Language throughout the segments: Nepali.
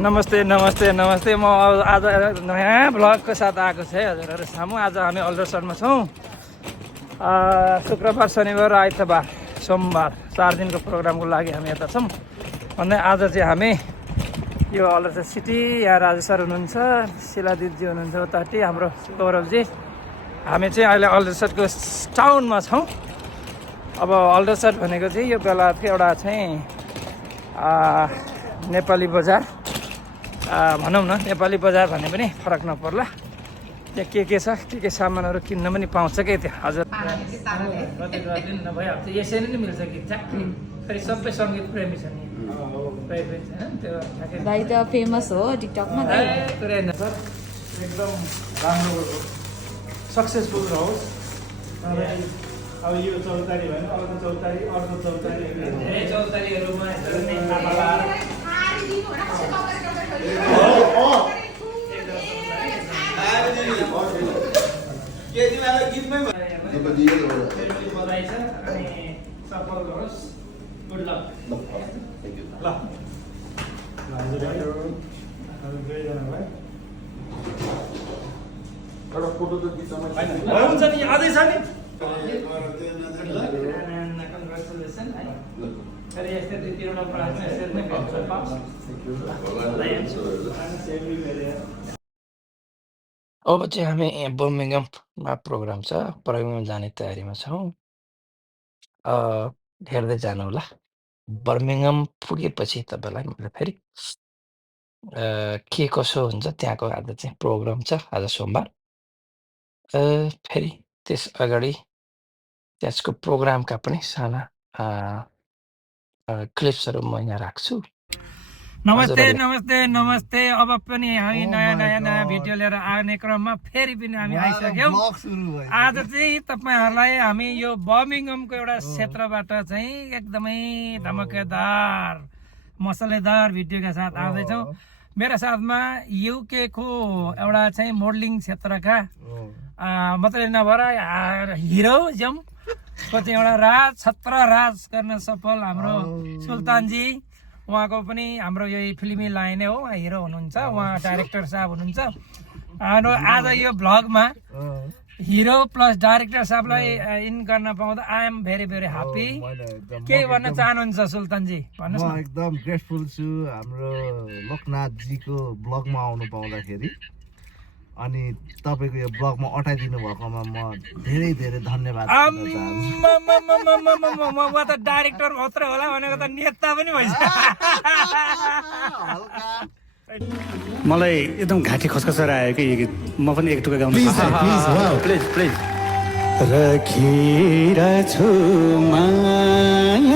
नमस्ते नमस्ते नमस्ते म आज नयाँ ब्लगको साथ आएको छु है हजुरहरू सामु। आज हामी अल्ट्रासाउन्डमा छौँ। शुक्रबार शनिबार आइतबार सोमबार 4 दिनको प्रोग्रामको लागि हामी यता छौँ। भन्दै आज चाहिँ हामी यो अल्ट्रासाउन्ड सिटी यहाँ राजेश सर हुनुहुन्छ, शिला दिदीजी हुनुहुन्छ उतापट्टि, हाम्रो गौरवजी। हामी चाहिँ अहिले अल्ट्रासाउन्डको टाउनमा छौँ। अब अल्ट्रासाउन्ड भनेको चाहिँ यो बेलायतको एउटा चाहिँ नेपाली बजार भनौँ न, नेपाली बजार भने पनि फरक नपर्ला। त्यहाँ के छ के सामानहरू किन्न पनि पाउँछ क्या त्यहाँ हजुर। भइहाल्छ, यसरी नै मिल्छ कि ठ्याक्कै। फेरि सबै सङ्गीत प्रेमी छ नि त्यो भाइ त फेमस हो टिकटकमा। कुरै होइन सर, एकदम राम्रो सक्सेसफुल रहोस्। अब यो चौतारी भयो, अर्को चौतारी, अर्को चौतारी, धेरै चौतारीहरूमा यसरी नै थाहा लाएर बधाई छ अनि सफल गरोस्। Good lock. ल हुन्छ नि, अझै छ नि। अब चाहिँ हामी बर्मिङहाममा प्रोग्राम छ, बर्मिङहाम जाने तयारीमा छौँ। हेर्दै जानु होला। बर्मिङहाम पुगेपछि तपाईँलाई मैले फेरि के कसो हुन्छ त्यहाँको। आज चाहिँ प्रोग्राम छ, आज सोमबार। फेरि त्यस अगाडि त्यसको प्रोग्रामका पनि साना क्लिप्सहरू म यहाँ राख्छु। नमस्ते नमस्ते नमस्ते। अब पनि हामी नयाँ भिडियो लिएर आउने क्रममा फेरि पनि हामी आइसक्यौँ। आज चाहिँ तपाईँहरूलाई हामी यो बर्मिङहामको एउटा क्षेत्रबाट चाहिँ एकदमै धमाकेदार मसलेदार भिडियोका साथ आउँदैछौँ। मेरो साथमा युके को एउटा चाहिँ मोडलिङ क्षेत्रका मात्रै नभएर हिरोजम को चाहिँ एउटा छत्र राज गर्न सफल हाम्रो सुल्तानजी, उहाँको पनि हाम्रो यही फिल्मी लाइन हो, उहाँ हिरो हुनुहुन्छ, उहाँ डाइरेक्टर साहब हुनुहुन्छ। आज यो भ्लगमा हिरो प्लस डाइरेक्टर साहबलाई इन गर्न पाउँदा I am very very happy. के भन्न चाहनुहुन्छ सुल्तानजी, भन्नुहोस् न। एकदम ग्रेटफुल छु हाम्रो लोकनाथजीको ब्लगमा आउनु पाउँदाखेरि, अनि तपाईँको यो ब्लगमा अटाइदिनु भएकोमा म धेरै धेरै धन्यवाद दिन चाहन्छु। उहाँ त डाइरेक्टर मात्रै होला भनेको त नेता पनि भइसक्यो। मलाई एकदम घाँटी खसखसाएर आयो कि यो गीत। म पनि एक टुका गाउनु प्लिज प्लिज। रखिरहेछु मायाको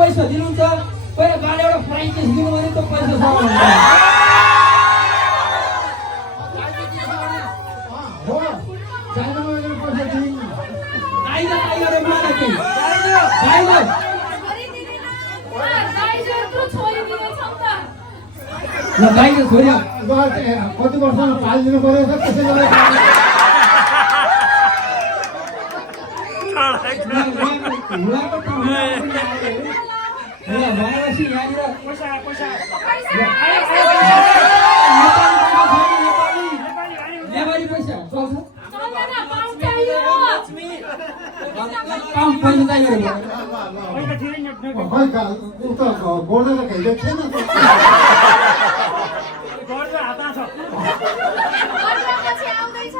पैसा दिनुहुन्छ, पहिला बाले एउटा फ्राइज दिनु भने त पैसा कति वर्षमा पालिदिनु पर्यो त्यसैले भनेपछि यहाँनिर नेपाली पैसा चल्छ काम पैसा चाहियो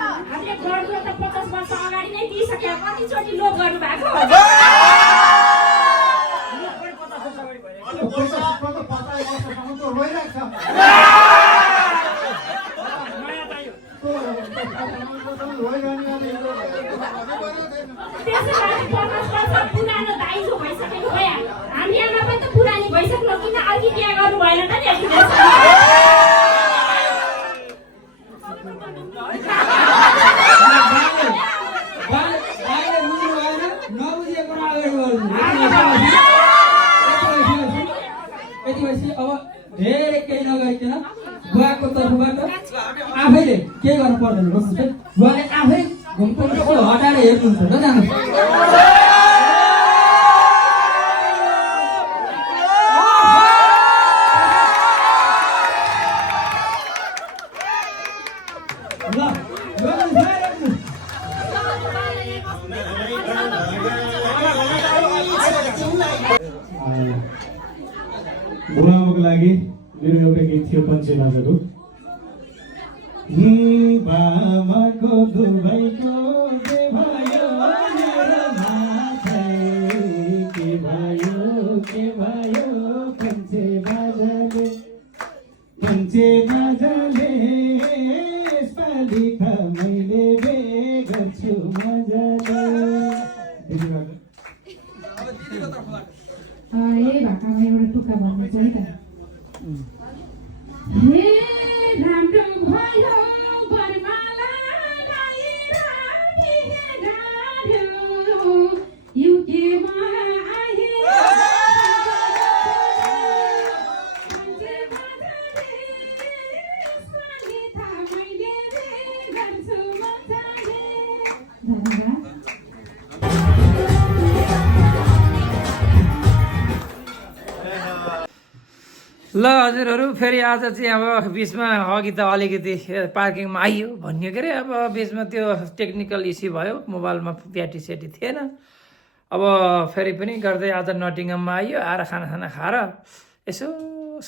हामीले गर्नु त 50 वर्ष अगाडि नै दिइसक्यो कतिचोटि लोभ गर्नु भएको त्यसैले 50 वर्ष पुरानो दाइजो भइसकेको भए हामी आमा पनि त पुरानी भइसक्नु किन अघि बिहा गर्नु भएन त नि यति बेला अब धेरै केही नगरिकन बुवाको तर्फबाट आफैले केही गर्नु पर्दैन बुवाले आफै घुमको हटाएर हेर्नुहुन्छ र जानु बुढाआमाको लागि मेरो एउटा गीत थियो पञ्चे माझको बामाको दुबईको के भयो मेरो माथै के भयो पञ्चे माझले यसपालि मैले बे गर्छु मजाले यही भाकामा एउटा टुक्का भन्नु छ है त हे राम्रो भयो बरमालालाई रानी गाड्यो युकेमा आए पञ्चे माझले यसपालि मैले बे गर्छु मजाले ल हजुरहरू फेरि आज चाहिँ अब बिचमा अघि त अलिकति पार्किङमा आइयो भन्यो के अरे अब बिचमा त्यो टेक्निकल इस्यु भयो मोबाइलमा ब्याट्री सेटी थिएन अब फेरि पनि गर्दै आज नटिङममा आइयो आएर खाना खाएर यसो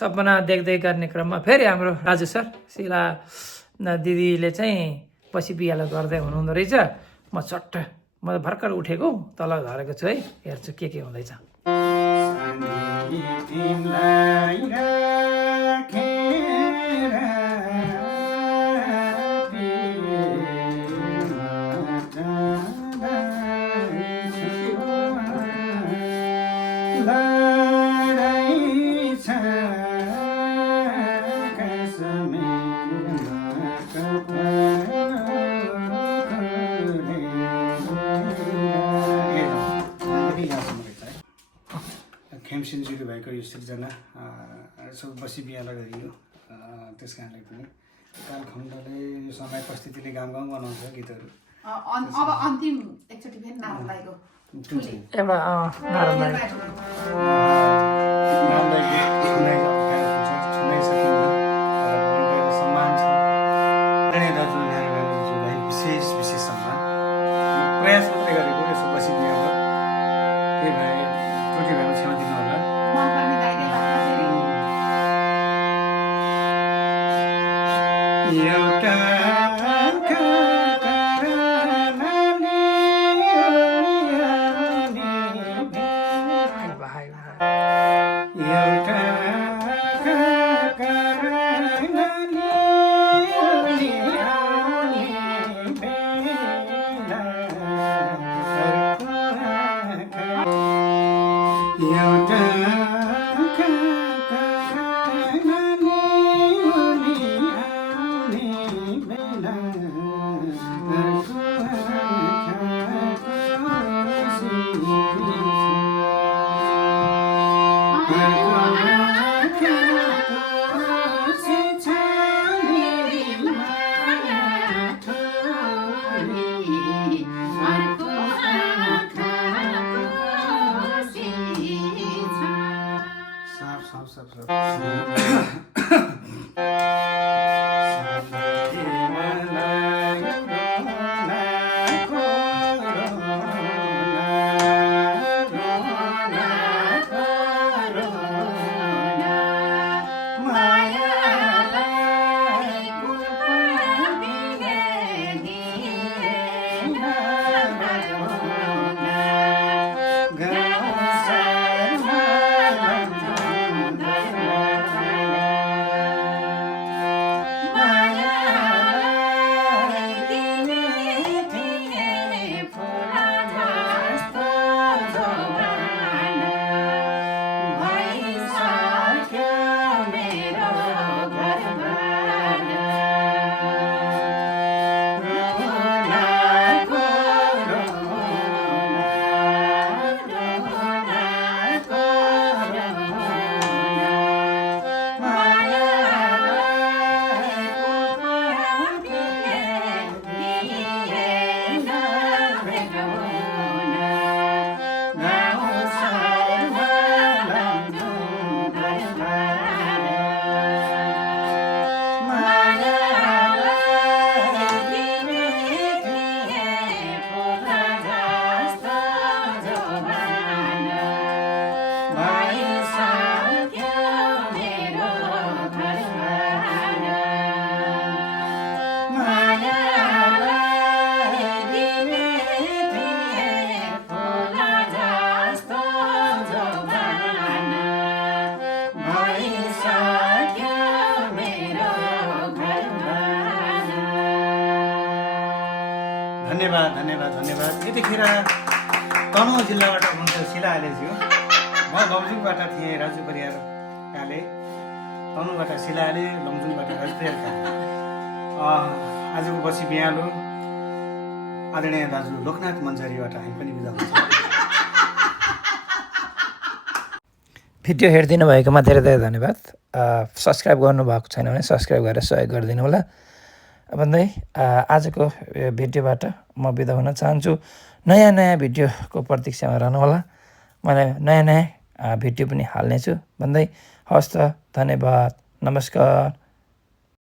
सपना देख्दै गर्ने क्रममा फेरि हाम्रो राजु सर शिला दिदीले चाहिँ पछि बिहालो गर्दै हुनुहुँदो रहेछ म चट्ट म त भर्खर उठेको तल झरेको छु है हेर्छु के हुँदैछ तिमीलाई राखेर लडाई छ खेमसिनजीको भएको यो सृजना यसो बसी बिहाल गरियो त्यस कारणले पनि कालखण्डले समय परिस्थितिले गाउँ बनाउँछ गीतहरू अब अन्तिम एकचोटि फेरि नारा लागेको एउटा विशेष सम्मान प्रयास मात्रै गरेको यसो बसी बिहाल त्यही भए त्रुटि भएर क्षमा दिनु होला मनपर्ने गाइदै एउटा एउटा धन्यवाद धन्यवाद धन्यवाद। यतिखेर तनहुँ जिल्लाबाट हुनुहुन्छ शिला आलेज्यू, म लमजुङबाट थिएँ राजु परियार काले, तनहुँबाट शिला आले, लमजुङबाट राजु परियार काले। आजको बसी बिहालो आदरणीय दाजु लोकनाथ मन्जरीबाट हामी पनि बिदा हुन्छ। भिडियो हेरिदिनु भएकोमा धेरै धेरै धन्यवाद। सब्सक्राइब गर्नुभएको छैन भने सब्सक्राइब गरेर सहयोग गरिदिनु होला भन्दै आजको भिडियोबाट म बिदा हुन चाहन्छु। नयाँ नयाँ भिडियोको प्रतीक्षामा रहनुहोला, मैले नयाँ नयाँ भिडियो पनि हाल्नेछु भन्दै हवस् त, धन्यवाद, नमस्कार।